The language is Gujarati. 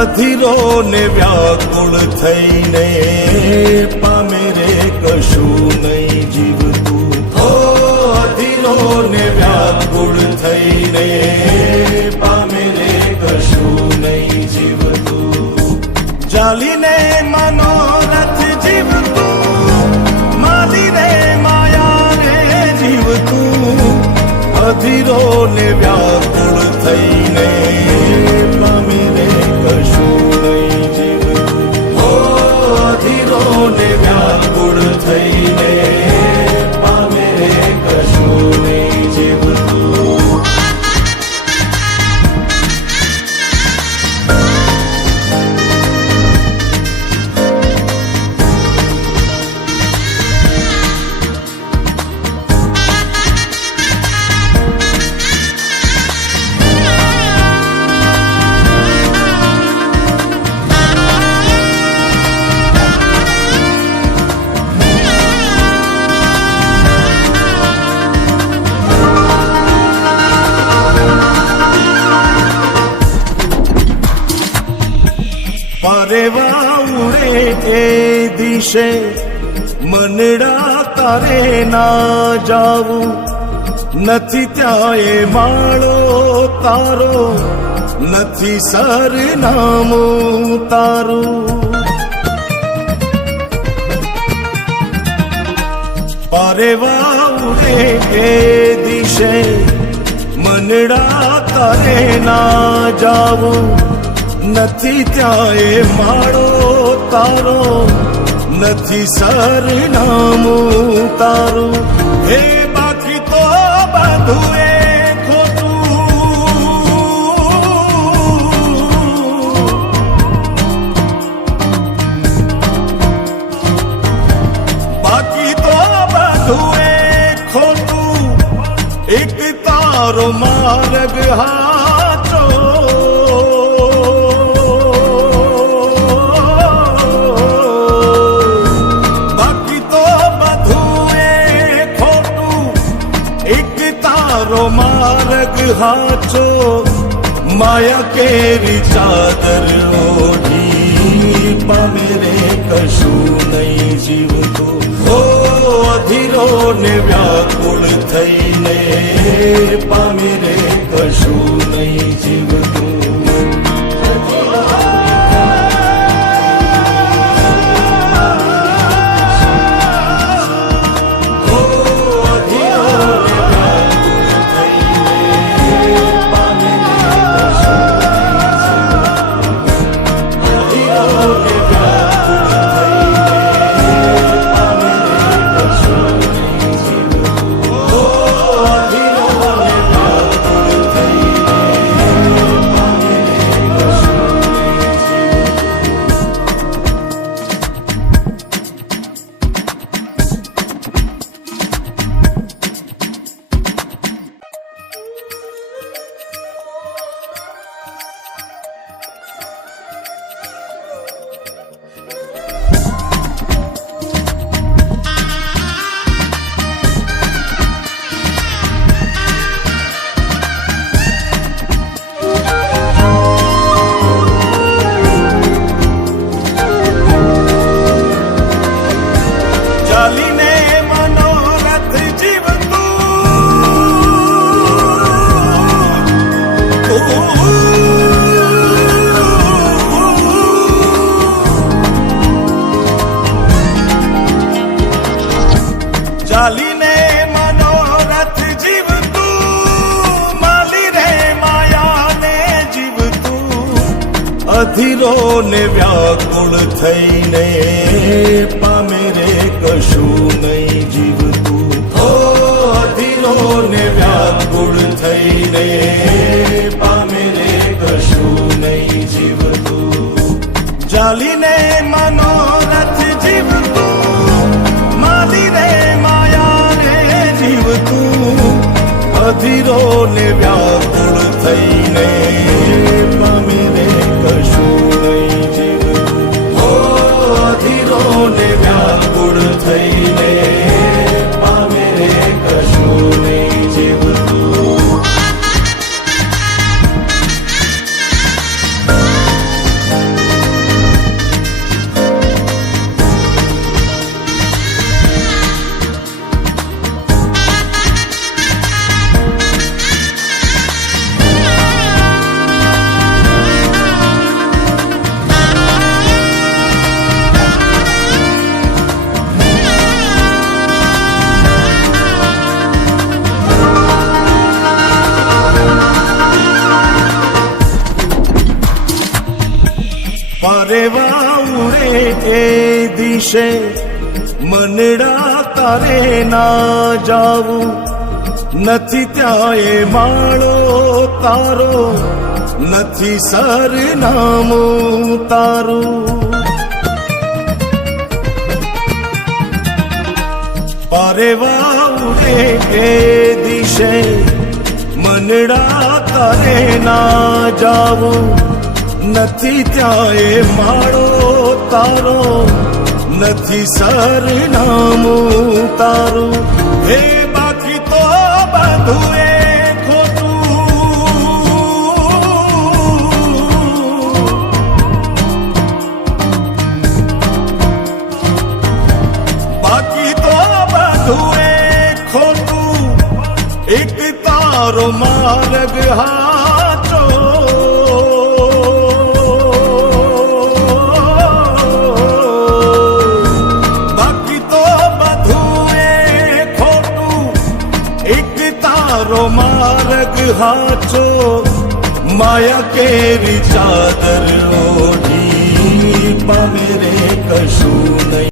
અધીરો ને વ્યાકુળ થઈને પામે રે કશું નહીં જીવતું. હો અધીરો ને વ્યાકુળ થઈને પામે રે કશું નહીં જીવતું. ચાલીને મનોરથ જીવતું, માલી રે માયા રે જીવતું. અધીરો ને વ્યાકુળ થઈને પામે રે કશું નહીં જીવતું. હો અધીરો ને વ્યાકુળ થઈને પામે રે કશું નહીં જીવતું. પરેવા ઉડે એ દિશે મનડા તારે ના જાવું. નથી ત્યાં એ માળો તારો, નથી સરનામું તારું. પરેવા ઉડે એ દિશે મનડા તારે ના જાવું. નથી ત્યાં એ માળો તારો, નથી સરનામું તારું. હે બાકી તો બધું એ ખોટું. બાકી તો બધું એ ખોટું. એક તારો માર્ગ હાચો, માર્ગ હાચો. માયા કેરી ચાદર ઓઢી પામે રે કશું નહીં જીવતું. હો અધીરો ને વ્યાકુળ થઈને પામે રે કશું નહીં જીવતું. ચાલીને મનોરથ જીવતું, માલી રે માયાને જીવતું. અધીરો ને વ્યાકુળ થઈને પામે રે કશું નહીં જીવતું. હો અધીરો ને વ્યાકુળ થઈને પામે રે કશું નહીં જીવતું. ચાલીને મનોરથ જીવતું, માલી રે અધીરો ને વ્યાકુળ થઈને પામે રે કશું નહીં જીવતું. હો અધીરો ને વ્યાકુળ થઈને પામે રે કશું નહીં જીવતું. પારેવા ઉડે એ દિશે મનડા તારે ના જાવું નથી ત્યાં એ માળો તારો નથી સરનામું તારું પારેવા ઉડે એ દિશે મનડા તારે ના જાવું નથી ત્યાં એ માળો તારો નથી સરનામું તારું હે બાકી તો બધું એ એક તારો માર્ગ હાચો બાકી તો બધું એ ખોટું એક તારો માર્ગ હાચો માયા કેરી ચાદર ઓઢી પામે રે કશું નહીં